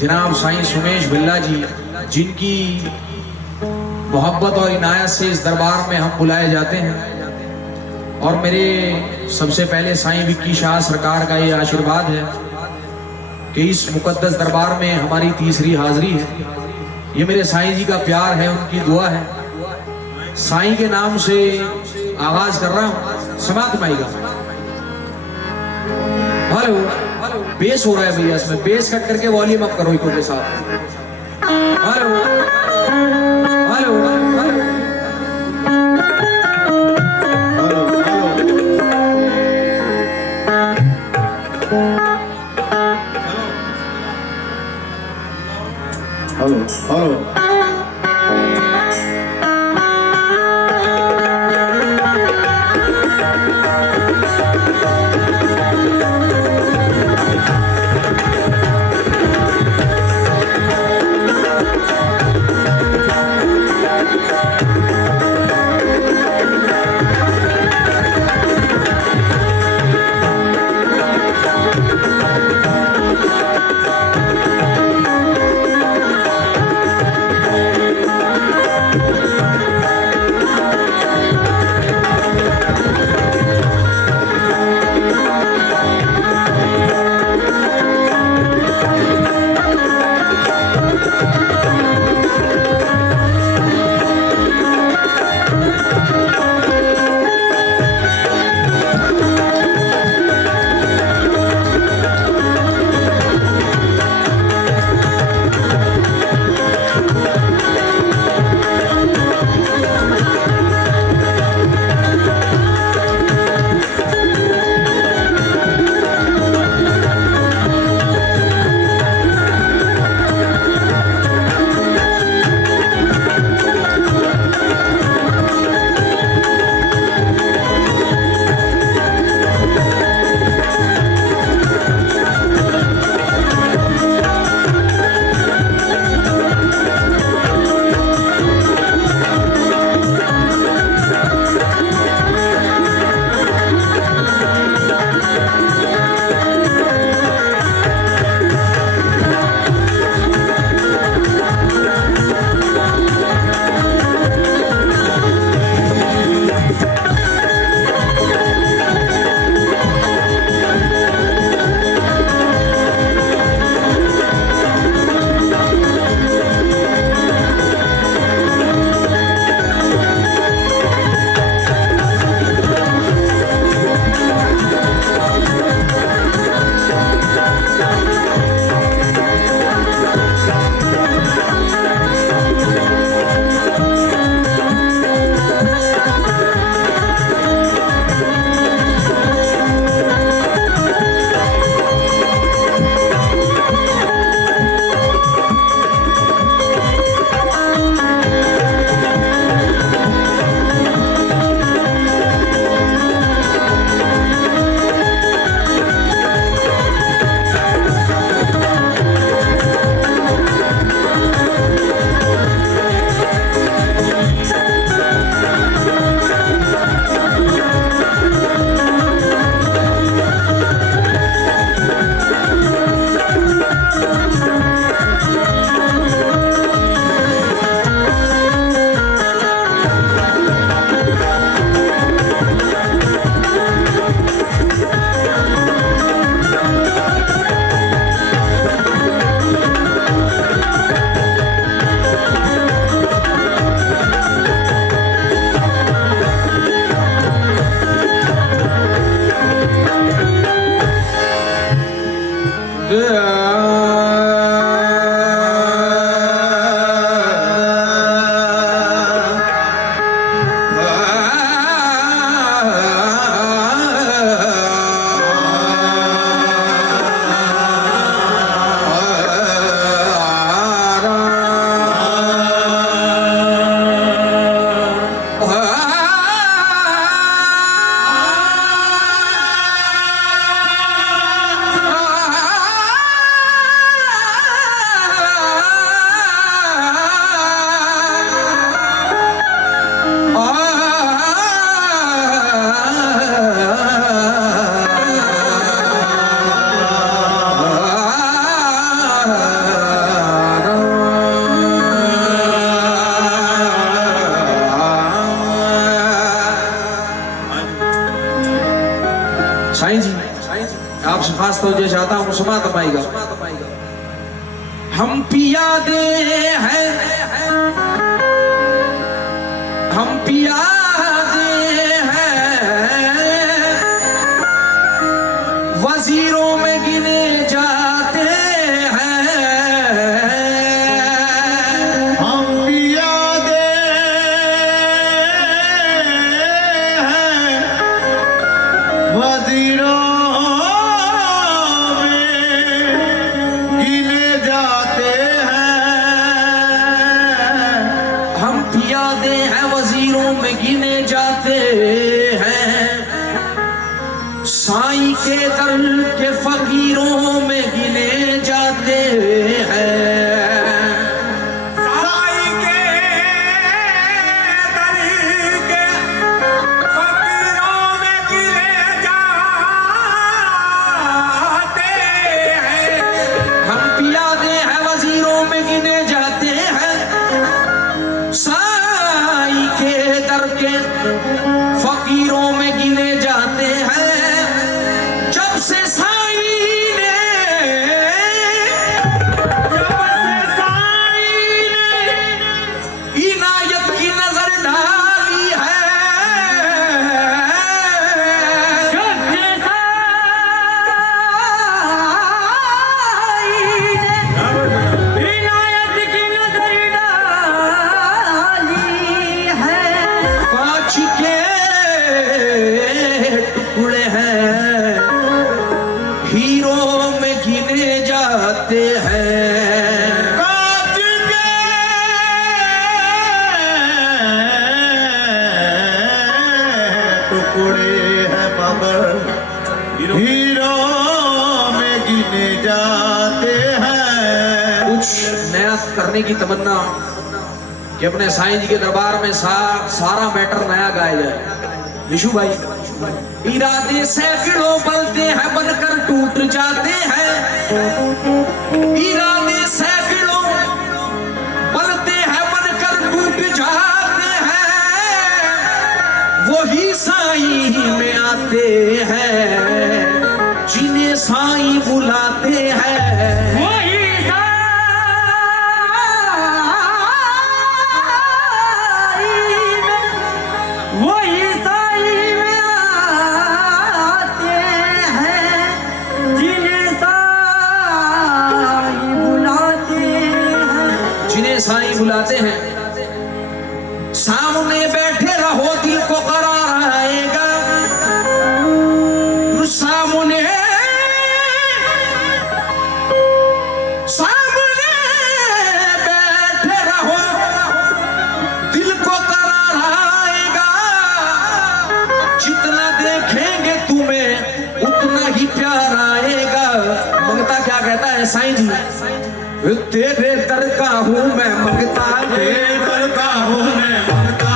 जनाब साईं सुमेश बिल्ला जी, जिनकी मोहब्बत और इनायत से इस दरबार में हम बुलाए जाते हैं। और मेरे सबसे पहले साईं विक्की शाह सरकार का ये आशीर्वाद है कि इस मुकद्दस दरबार में हमारी तीसरी हाजिरी है। ये मेरे साईं जी का प्यार है, उनकी दुआ है। साईं के नाम से आगाज कर रहा हूँ, समाप्त माइका। हेलो, बेस हो रहा है भैया, इसमें बेस कट करके वॉल्यूम अप करो इको के साथ। Hello hello hello hello hello खास तौजह चाहता हूँ, समात पाएगा। हम पियादे हैं, हम पियादे हैं, वजीरों में गिने जाते हैं। हम पियादे हैं, वजीरों में गिने जाते हैं। हम पियादे हैं, वजीरों में गिने जाते हैं। साईं के दर के फकीरों में गिने जाते हैं। साईं के दर के फकीरों में गिने जाते हैं। हम पियादे हैं, वजीरों में गिने जाते हैं। साईं के दर के फकीरों में गिने जाते हैं। जब से साईं ने इनायत की नजर डाली है। इनायत की नजर डाली है। कांच के टुकड़े हैं, हीरों में गिने जाते हैं। कांच के टुकड़े हैं मगर हीरो में गिने जाते हैं। कुछ नया करने की तमन्ना कि अपने साईं जी के दरबार में सारा मैटर नया गाया जाए। विशु भाई, इरादे सैकड़ों बलते हैं, बनकर टूट जाते हैं। इरादे सैकड़ों बलते हैं, बनकर टूट जाते हैं। वही साईं में आते हैं, जिन्हें साईं बुलाते हैं। वही साईं में आते हैं, जिन्हें साईं बुलाते हैं। जिन्हें साईं बुलाते हैं। सामने बैठे रहो, दिल को करार आएगा। सामने सामने बैठे रहो, दिल को करार आएगा। जितना देखेंगे तुम्हें उतना ही प्यार आएगा। मंगता क्या कहता है साईं जी? तेरे दर का हूँ मैं मंगता, तेरे दर का हूँ मैं मंगता,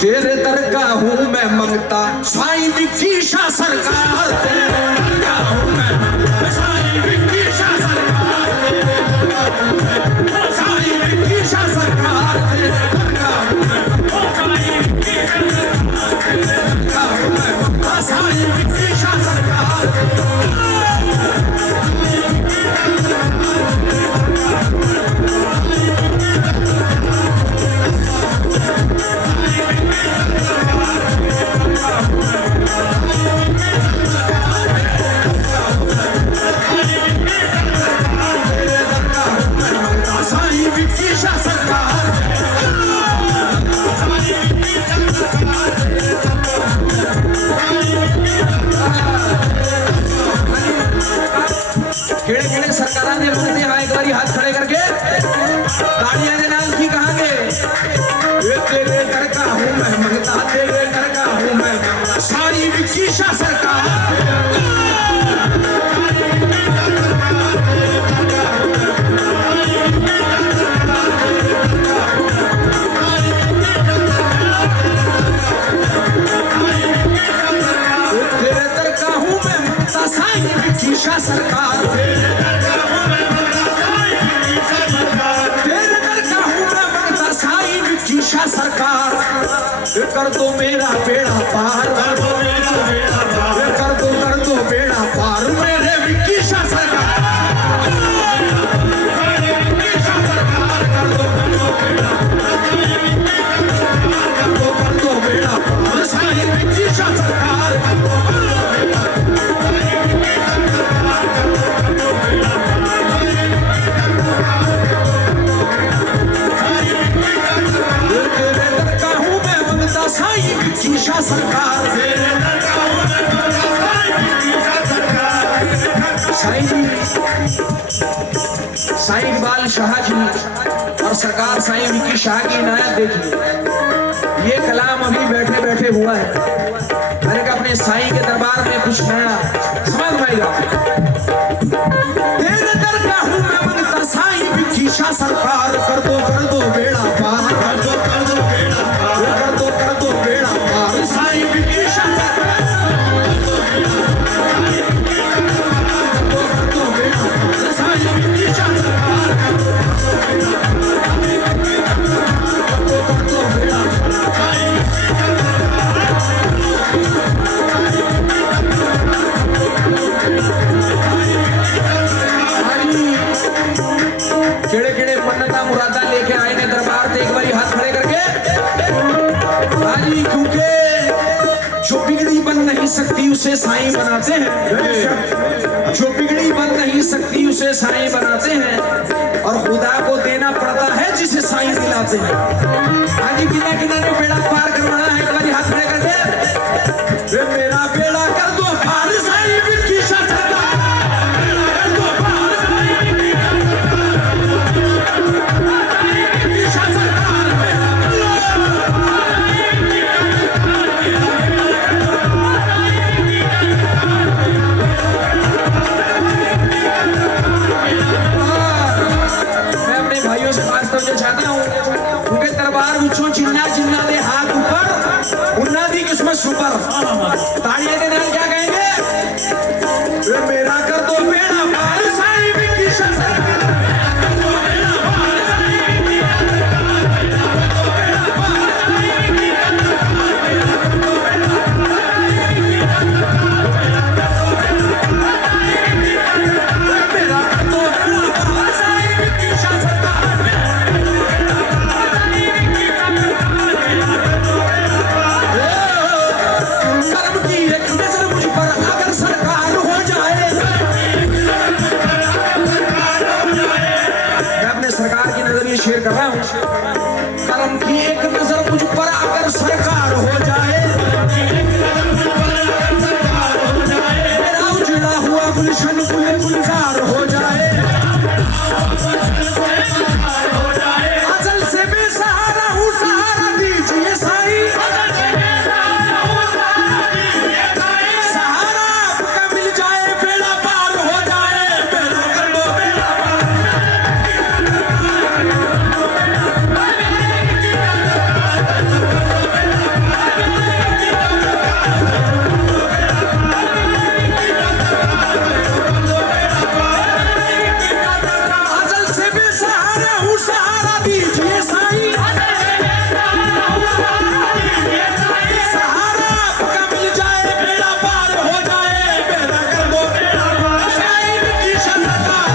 तेरे दर का हूँ मैं मंगता। साईं विक्की शाह सरकार, तेरे दर का हूँ मैं मंगता। साईं विक्की शाह सरकार, तेरे दर का हूँ मैं मंगता। साईं विक्की शाह सरकार, तेरे दर का हूँ मैं मंगता। साईं विक्की शाह सरकार, तेरे दर का हूँ मैं मंगता। साईं विक्की शाह सरकार। साईं विक्की शाह सरकार। केड़े केड़े सरकारां दे मंगते हैं, एक बारी हाथ खड़े करके ताड़ियां दे नाल की कहांगे? ये तेरे दर का हूँ मैं मंगता, तेरे दर का हूँ मैं मंगता। साईं विक्की शाह सरकार। तेरे दर का हूँ मैं मंगता, साईं विक्की शाह सरकार। तेरे दर का हूँ मैं मंगता, साईं विक्की शाह सरकार। कर दो मेरा बेड़ा पार, कर दो मेरा बेड़ा पार, कर दो जी, साईं इकबाल शाह जी और सरकार साईं विक्की शाह की इनायत देखिए। ये कलाम अभी बैठे बैठे हुआ है। मैंने कहा अपने साईं के दरबार में कुछ नया समझ पाएगा। तेरे दर का हूँ मैं मंगता साईं विक्की शाह सरकार, कर दो बेड़ा पार, कर दो बेड़ा पार, कर दो बेड़ा पार साईं विक्की शाह सरकार, साईं विक्की शाह सरकार, केड़े मन्नता मुरादा लेके आए ने दरबार से, एक बारी हाथ खड़े करके हाजी, क्योंकि जो बिगड़ी बन नहीं सकती उसे साईं बनाते हैं, जो बिगड़ी बन नहीं सकती उसे साईं बनाते हैं, और खुदा को देना पड़ता है जिसे साईं दिलाते हैं। हाजी कितना कितना ने बेड़ा पार करवाना है, एक बारी हाथ खड़े करके वे मेरा बेड़ा कर दो पार साईं विक्की शाह सरकार, कर दो पार साईं विक्की शाह सरकार। मैं अपने भाइयों से बात करना चाहता हूँ, उनके दरबार बिछो चिन्ना चिन्ना दे हाथ ऊपर, उन्ना दी किस्मत सुपर, ताड़ियां के नाम क्या कहेंगे, वे मेरा कर दो बेड़ा पार साईं विक्की शाह सरकार, कर दो बेड़ा पार साईं विक्की शाह सरकार, कर दो बेड़ा पार साईं विक्की शाह सरकार, कर दो बेड़ा पार साईं विक्की शाह सरकार, मेरा कर दो बेड़ा पार साईं विक्की शाह सरकार। कर्म की एक नजर मुझ पर अगर सरकार हो जाए, मैं अपने सरकार की नजर ये शेयर कर रहा हूँ। कर्म की एक नजर मुझ पर अगर सरकार हो जाए, मेरा उजड़ा हुआ गुलशन गुलजार हो जाए, अजल से बेसहारा हूँ सहारा दीजिए साईं, सहारा आपका मिल जाए बेड़ा पार हो जाए, बेड़ा कर दो बेड़ा पार, अजल से बेसहारा हूँ सहारा दीजिए साईं, सहारा आपका मिल जाए बेड़ा पार हो जाए, बेड़ा कर दो बेड़ा पार साईं विक्की शाह सरकार,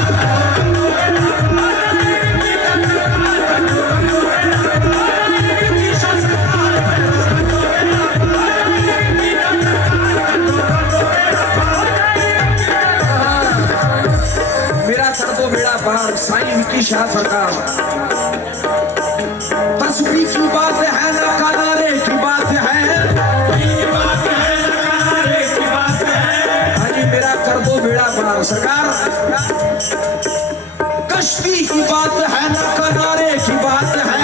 विक्की शाह सरकार, मेरा कर दो बेड़ा पार साईं विक्की शाह सरकार। तस्बीह की बात है ना कानारे की बात है, हाजी मेरा कर दो बेड़ा पार सरकार। कश्ती की बात है ना किनारे की बात है,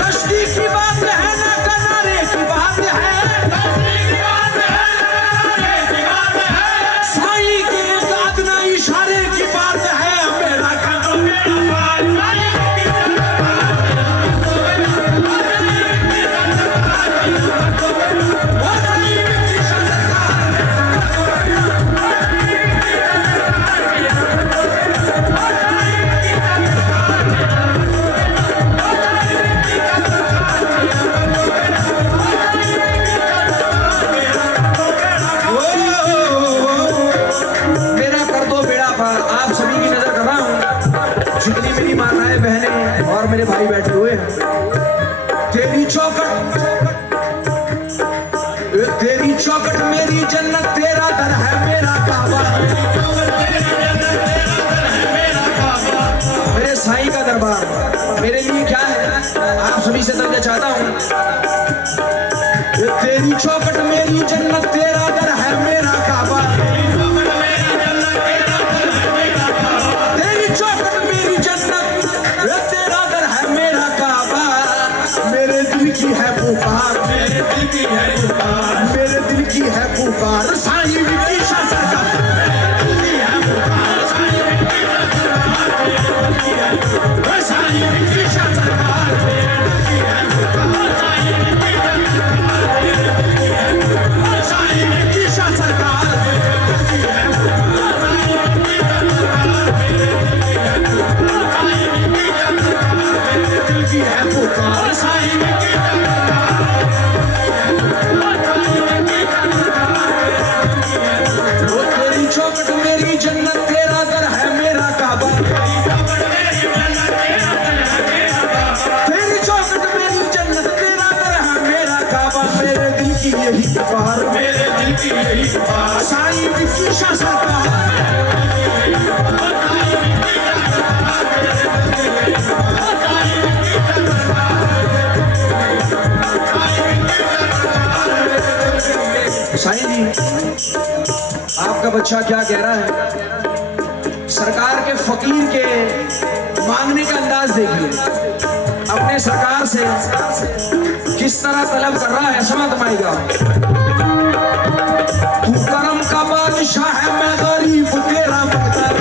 कश्ती की बात है ना किनारे की बात है, साईं के अदना इशारे की बात है, मेरा कर दो बेड़ा पार साईं विक्की शाह सरकार। मेरा कर दो बेड़ा पार। आप सभी की नजर कर रहा हूँ, जितनी मेरी माताएं बहनें और मेरे भाई बैठे हुए हैं, तेरी चौखट मेरी जन्नत, तेरा दर है मेरा काबा, मेरे साईं का दरबार मेरे लिए क्या है, आप सभी से समझना चाहता हूँ। तेरी चौखट मेरी जन्नत, तेरा दर है मेरा साईं विक्की शाह सरकार। साईं जी, आपका बच्चा क्या कह रहा है? सरकार के फकीर के मांगने का अंदाज देखिए, अपने सरकार से किस तरह तलब कर रहा है। समझ माएगा, तू करम का बादशाह है, मैं गरीब तेरा मकदर।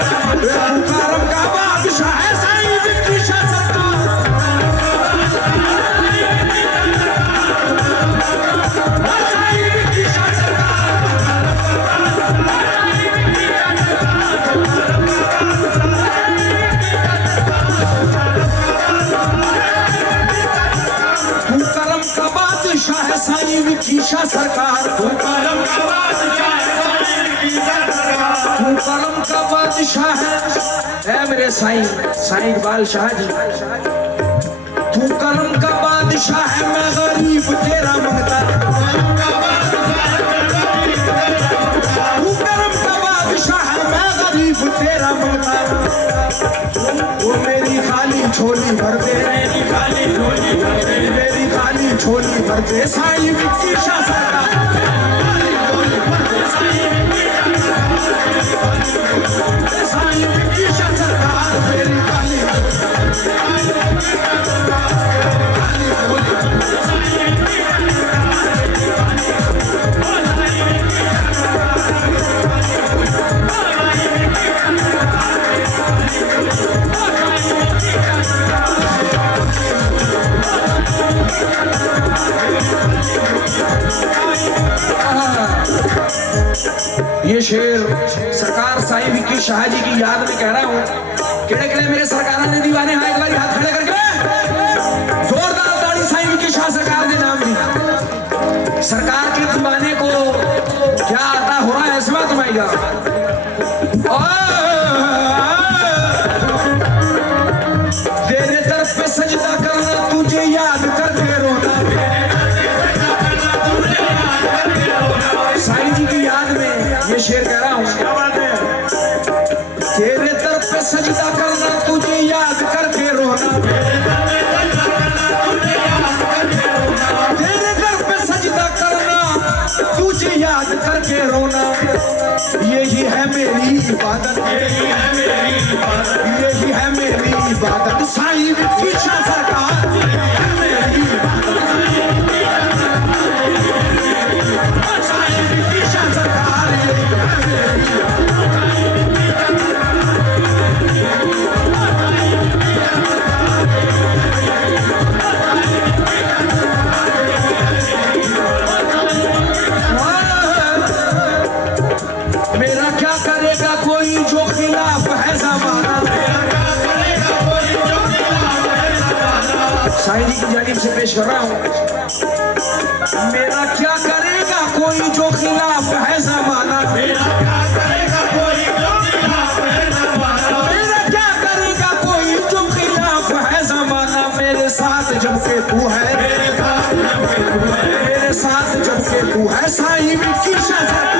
तू करम का बादशाह है, साईं विक्की शाह सरकार। साईं विक्की शाह सरकार। तू करम का बादशाह है, साईं विक्की शाह सरकार। तू करम का बादशाह है, ऐ मेरे साईं साईं इकबाल शाह जी। तू करम का बादशाह है, मैं गरीब तेरा मंगता। तू करम का बादशाह है, मैं गरीब तेरा मंगता। वो मेरी खाली झोली भर दे, मेरी खाली झोली भर दे, साईं विक्की शाह सरकार। साईं विक्की शाह सरकार, मेरी खाली ये शेर सरकार साईं विक्की शाह जी की याद में कह रहा हूँ। केड़े केड़े मेरे सरकार ने दीवाने हाँ, एक बार हाथ खड़े करके जोरदार ताड़ी साईं विक्की शाह सरकार के नाम दी। सरकार के दीवाने को क्या आता हो रहा है, समझ माएगा। तेरे तरफ पे सजदा करना, तुझे याद करके रोना। साईं जी की याद में ये शेर कह रहा हूँ। तेरे दर पे सजदा करना, तुझे याद करके रोना। तेरे दर पे सजदा करना, तुझे याद करके रोना। यही है मेरी इबादत, यही है मेरी इबादत, साईं विक्की शाह सरकार। मेरी इबादत साईं विक्की शाह सरकार, यही है मेरी मेरा क्या करेगा कोई जो खिलाफ है ज़माना। साईं जी की जानिब से पेश कर रहा हूँ। मेरा क्या करेगा कोई जो खिलाफ है ज़माना। मेरा क्या करेगा कोई जो खिलाफ है ज़माना। मेरा क्या करेगा कोई जो खिलाफ है ज़माना। मेरे साथ जब के तू है, मेरे साथ जब के तू है, साईं विक्की शाह सरकार।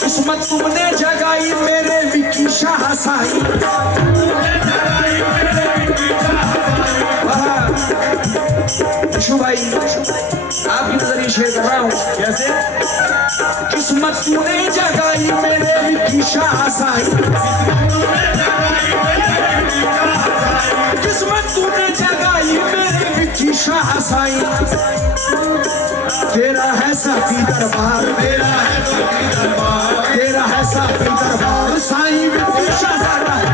किस्मत तुमने जगाई मेरे विक्की शाह साईं। विशु भाई, आपकी नजर ये शेर कर रहा हूँ। कैसे? किस्मत तूने जगाई मेरे विक्की शाह साईं। किस्मत तूने जगाई मेरे विक्की शाह साईं। तेरा है साथी दरबार, तेरा है साथी दरबार, तेरा है साथी दरबार, साईं विक्की शाह सरकार।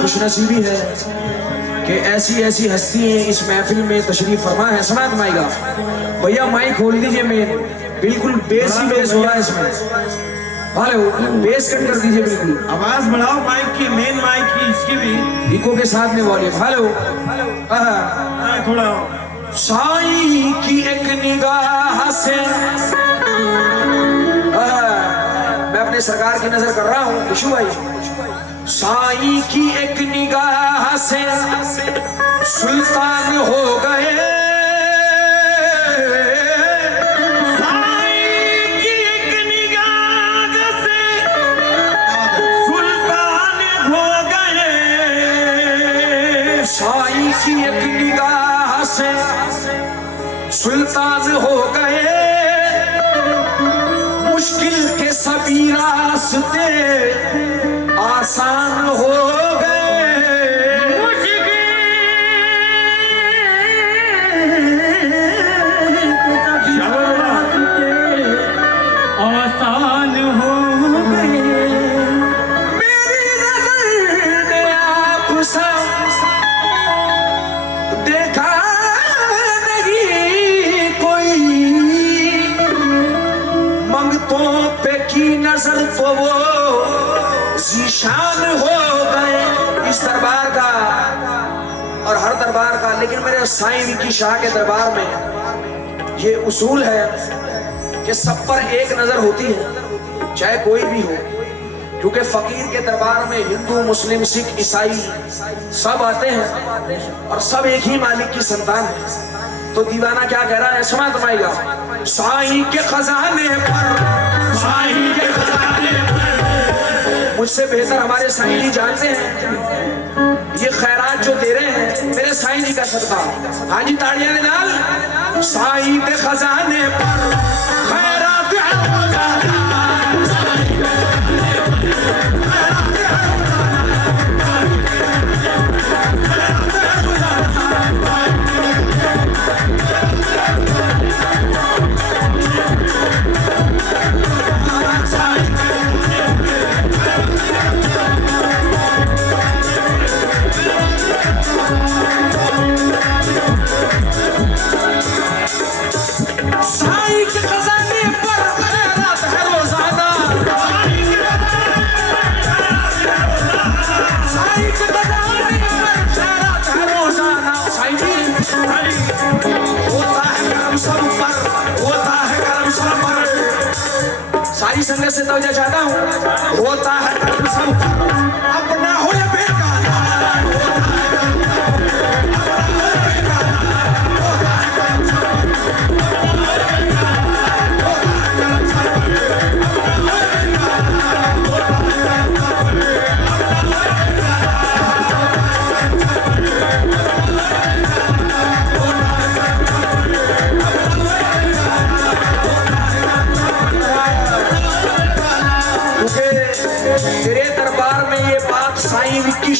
खुशनसीबी है कि ऐसी ऐसी हस्तियां इस महफिल में तशरीफ फरमा है। समात माइगा भैया माइक खोल दीजिए, मेन बिल्कुल बेस ही बेस हो रहा है इसमें। हेलो बेस कट कर दीजिए, बिल्कुल आवाज बढ़ाओ माइक की, मेन माइक की, इसकी भी इको के साथ में वॉल्यूम। हेलो थोड़ा साईं की एक निगाह से मैं अपने सरकार की नजर कर रहा हूँ इशू भाई। साईं की एक निगाह से सुल्तान हो गए, साईं की एक निगाह से सुल्तान हो गए, साईं की एक निगाह से सुल्तान हो गए। मुश्किल के सभी रास्ते आसान हो गए, आसान हो गए। मेरी नजर ने आप सब देखा नहीं कोई, मंगतों पे की नजर तो वो जीशान हो गए। इस दरबार का और हर दरबार का, लेकिन मेरे साईं विक्की शाह के दरबार में ये उसूल है कि सब पर एक नजर होती है, चाहे कोई भी हो, क्योंकि फकीर के दरबार में हिंदू मुस्लिम सिख ईसाई सब आते हैं और सब एक ही मालिक की संतान है। तो दीवाना क्या कह रहा है, समात माइगा साईं के खजाने पर, साईं के खजाने पर मुझसे बेहतर हमारे साईं जी जानते हैं ये खैरात जो दे रहे हैं मेरे साईं जी का सदका। हाँ जी ताड़ियां ने डाल। साईं के खजाने पर खैरात साईं के खजाने पर खैरात है रोजाना, साईं के खजाने पर खैरात है रोजाना। साईं जी होता है करम सब पर, होता है करम सब पर। सारी संगत से तवज्जो चाहता हूँ, होता है करम सब पर, अपना हो या बेगाना, तेरे दरबार में ये बात साईं विक्की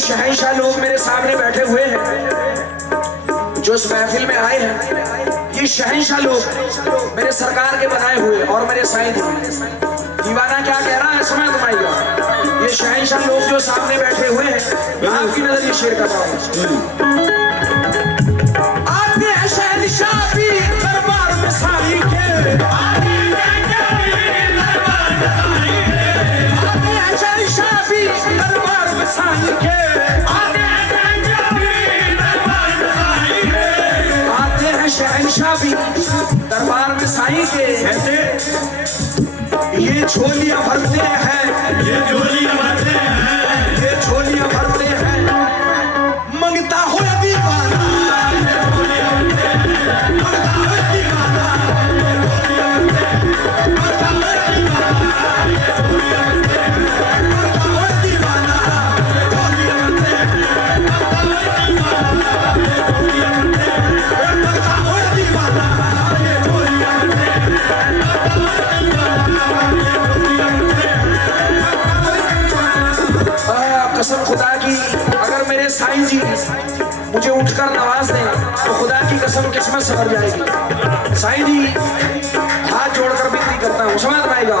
शहंशाह लोग मेरे सामने बैठे हुए हैं, जो इस महफिल में आए हैं, ये शहंशाह लोग मेरे सरकार के बनाए हुए और मेरे साईं दीवाना क्या कह रहा है समझ तुम आएगा। ये शहंशाह लोग जो सामने बैठे हुए हैं, आपकी नजर ये शेर कर रहा हूँ। आते हैं शहंशाह भी दरबार में साईं के, आते हैं शहंशाह भी दरबार में साईं के, आते हैं शहंशाह भी दरबार में साईं के। ये झोलियां भरते हैं, ये झोलियां भरते हैं, ये झोलियां भरते हैं, मंगता हो दीवाना, मंगता हो दीवाना, मंगता हो दीवाना, कसम खुदा की, अगर मेरे साईं जी मुझे उठकर नवाज दें तो खुदा की कसम किस्मत सवर जाएगी। साईं जी हाथ जोड़कर विनती करता हूँ, समझ में आएगा।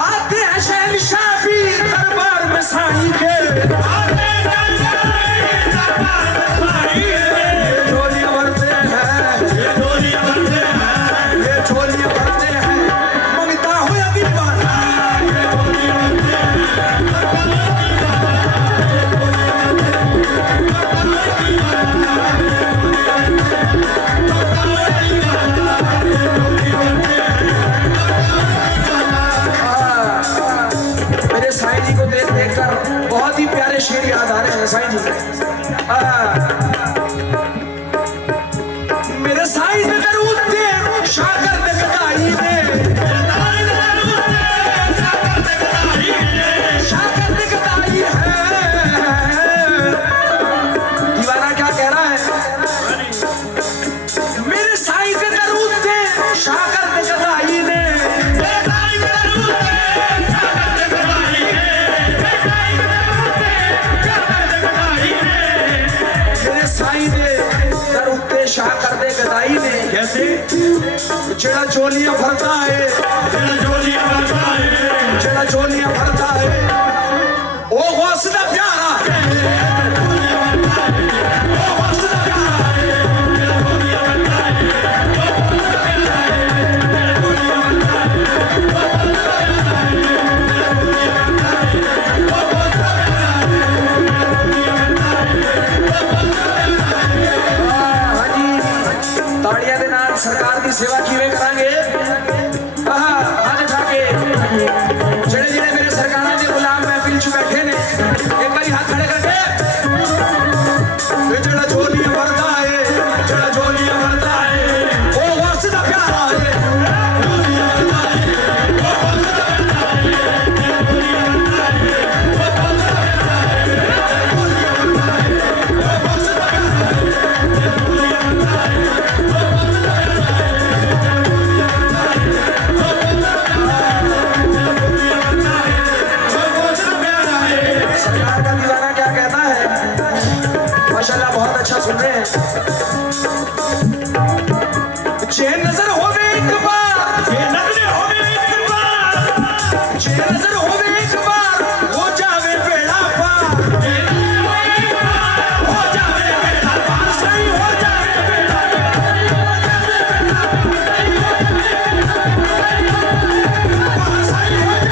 आते हैं शहंशाह भी दरबार में साईं के, झोलियां भरते हैं, ये झोलियां भरते हैं, ये झोलियां भरते हैं, मंगता हुआ दीवाना, मेरे साईं जी को देख देख कर बहुत ही प्यारे शेर याद आ रहे हैं। साईं जी मेरे साईं से दरूद दे शाकर दे गदाई ने, शाकर दे गदाई है। दीवाना क्या कह रहा है? मेरे साईं से दरूद दे शाकर दे गदाई ने, साईं दे दर उत्ते शाह कर दे गदाई ने। कैसे? जेड़ा झोलियां भरता है, जेड़ा झोलियां भरता है, जेड़ा झोलियां भरता है, ओ गौस दा प्यारा है, ओ गौस दा प्यारा है, ताड़ियां दे नाल सरकार की सेवा किवें करांगे। हाथ उठा के जेड़े जेड़े मेरे सरकारां दे गुलाम महफिल च बैठे ने, एक बारी हाथ खड़े करके, जेड़ा झोलियां भरता है, जेड़ा झोलियां भरता है, ओ गौस दा प्यारा है, माशाल्लाह बहुत अच्छा सुन रहे हैं। जे नजर होवे एक बार, जे नजर होवे एक बार, जे नजर होवे एक बार, हो जावे बेड़ा पार, जे नजर होवे एक बार, हो जावे बेड़ा पार, सही हो जावे बेड़ा पार, सही हो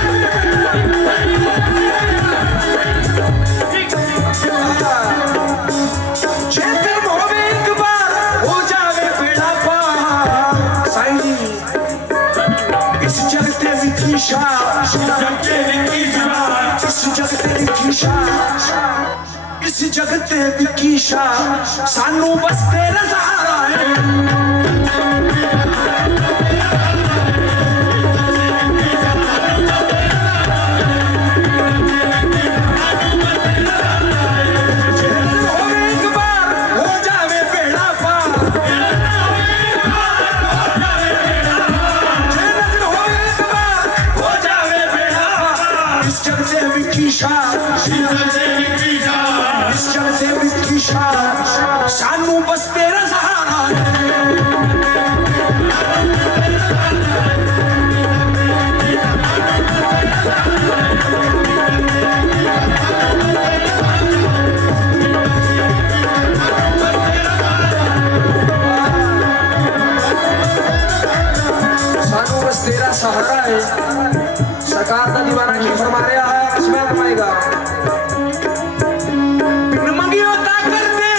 इस जगत की शाह सानू बस तेरा सहारा है। इस जगत की शाह शान सानू बस तेरा सहारा है। सानू बस तेरा सहारा है। सरकार का दीवाना की फरमा रहा है इसमें फरमाएगा बिन मंगी होता करते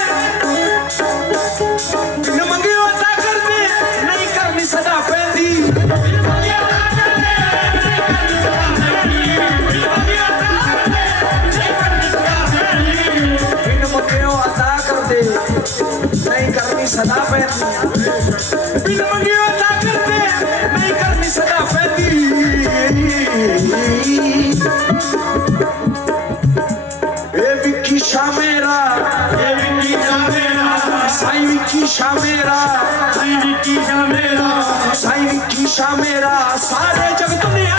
बिन मंगी होता करते नहीं करनी सदा पैदी बिन मंगियों अता करते नहीं करनी सदा पैदी बिन मंगियों अता करते नहीं करनी सदा पैदी ए विक्की शाह मेरा साईं विक्की शाह मेरा साईं विक्की शाह मेरा सारे जग दुनिया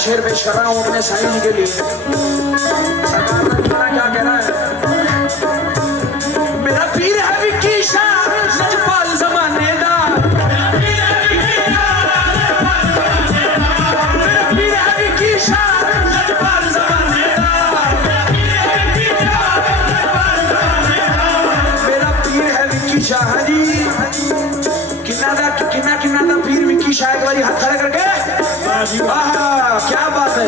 शेर पेश कर रहा हूं अपने साईं जी के लिए। सरकार का दीवाना क्या कह रहा है मेरा पीर है विक्की शाह लजपाल जमाने दा मेरा पीर है विक्की शाह लजपाल जमाने दा मेरा पीर है विक्की शाह जी किन्ना दा पीर विक्की शाह एक बारी हाथ खड़ा करके क्या बात है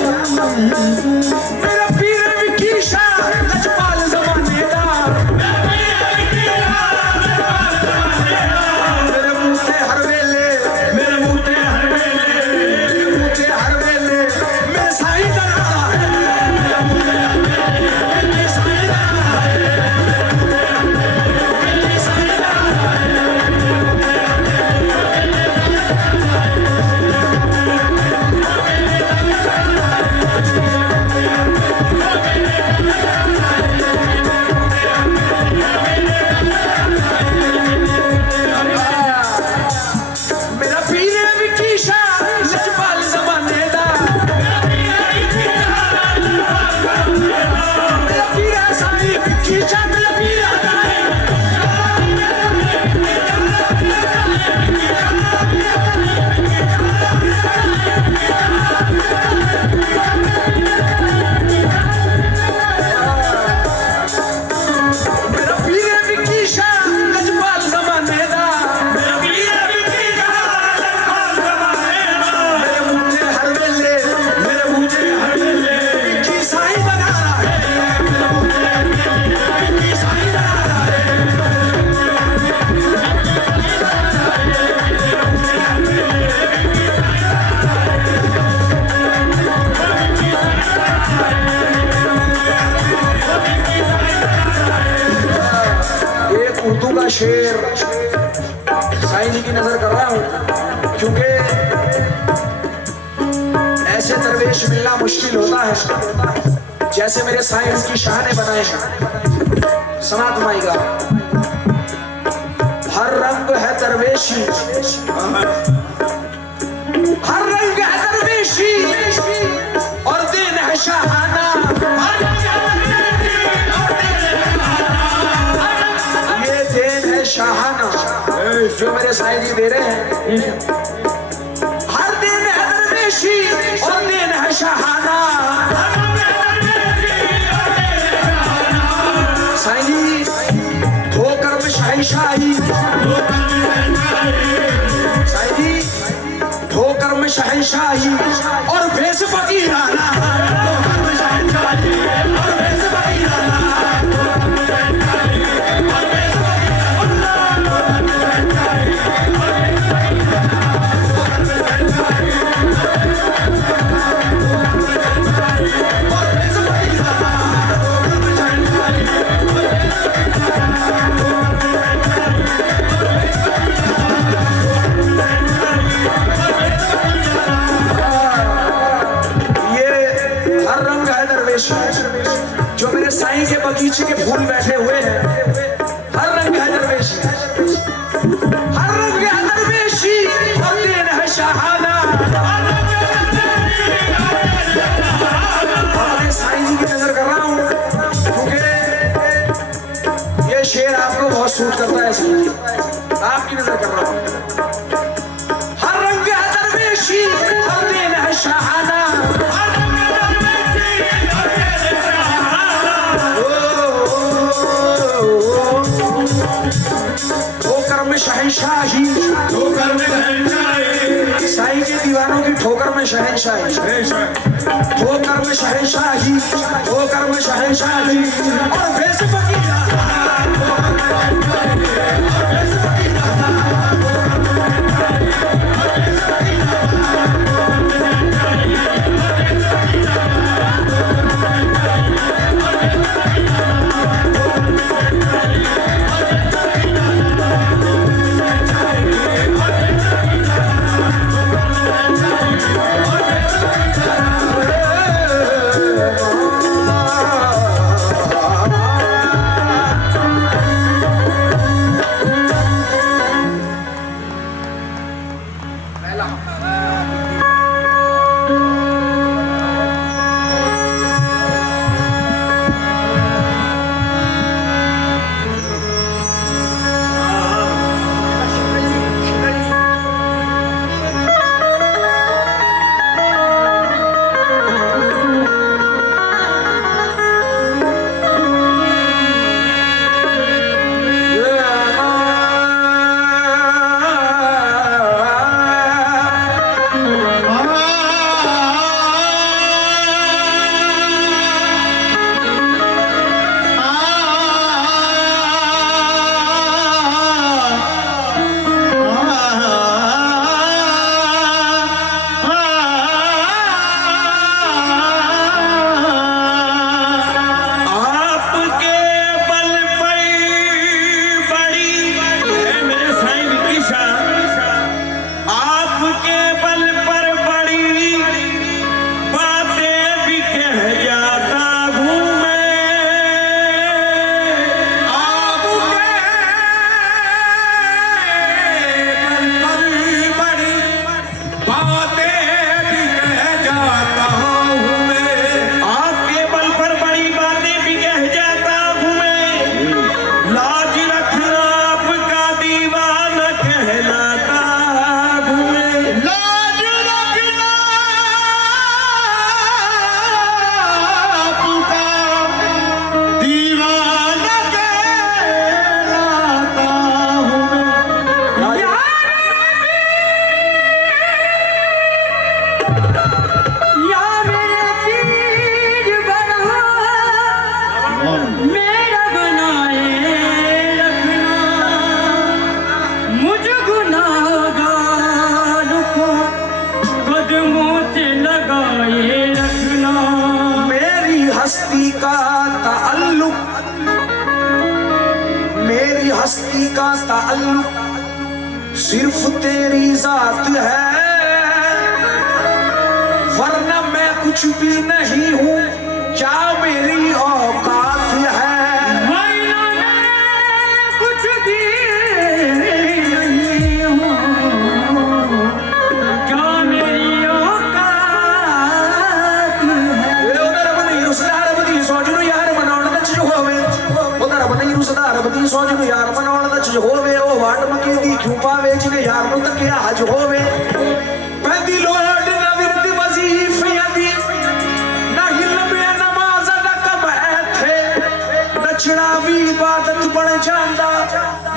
मेरा पीर विक्की शाह लजपाल जमाने दा मेरे मुंह ते हर वेले मेरे साईं दा शेर साईं जी की नजर कर रहा हूं क्योंकि ऐसे दरवेश मिलना मुश्किल होता है जैसे मेरे साईं की शाह ने बनाए हैं। समात माईगा हर रंग है दरवेशी हर रंग है दरवेशी और दिन है शाहाना शाहाना जो मेरे साईं जी दे रहे हैं। हर दिन है दरवेशी और दिन है शाहाना साईं जी धोकर में शहंशाही साईं जी धोकर में शहंशाही और भेष फकीराना साईं के बगीचे के फूल बैठे हुए हैं। हर रंग है दरवेशी, हर रंग है दरवेशी और दिन है शहाना। मैं साईं जी की नजर कर रहा हूँ क्योंकि ये शेर आपको बहुत सूट करता है, इसलिए आपकी नजर कर रहा हूँ। हर रंग है दरवेशी और दिन है शहाना। ठोकर में शहंशाही, ठोकर में शहंशाही, साईं के दीवानों की ठोकर में शहंशाही, ठोकर में शहंशाही, ठोकर में शहंशाही और फेसबुक की हस्ती का ताल्लुक सिर्फ तेरी जात है, वरना मैं कुछ भी नहीं हूँ, क्या मेरी औकात है। कुछ भी नहीं हूँ, क्या मेरी औकात है। उधर बनी रुसदार बनी सोचनो यार बनाउण दा चीज होवे, उधर बनी रुसदार बनी सोचनो यार बनाउण दा चीज होवे, ओ वाट मकी दी क्यों पावे जिने यार नु तक आज होवे। पैदी लोड ना विरद वजीफियां दी ना हिलमे नमाज दा कम थे, नचना भी इबादत बन जांदा,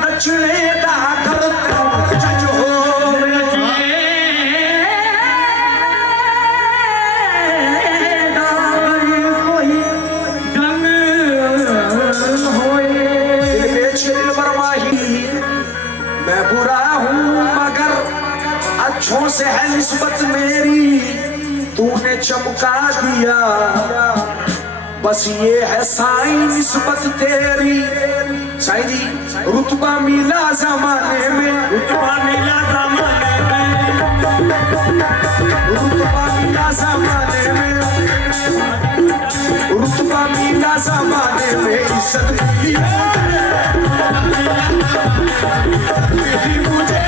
नचने दा करता जज होवे। मैं बुरा हूँ मगर अच्छों से है निस्बत मेरी, तूने चमका दिया बस ये है साईं निस्बत तेरी। साईं जी रुतबा मिला जमाने में, रुतबा मिला जमाने में, रुतबा मिला जमाने में, रुतबा मिला जमाने में इज्जत मिली मुझे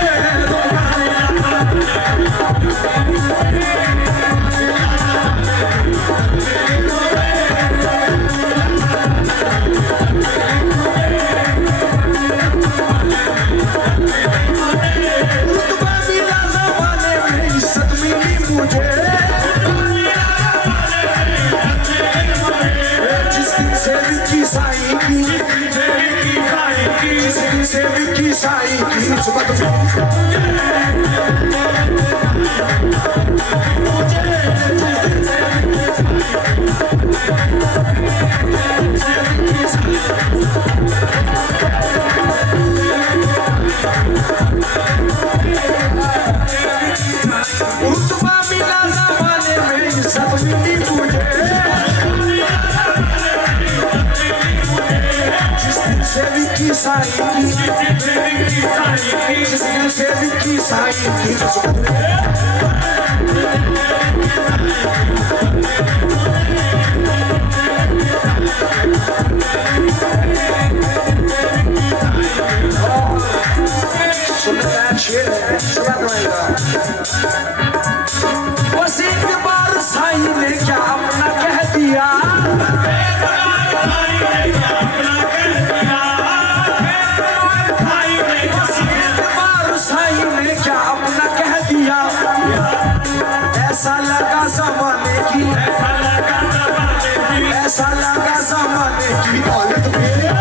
बस एक बार साईं ने क्या अपना कह दिया ऐसा लगा जमाने की औरत मेरे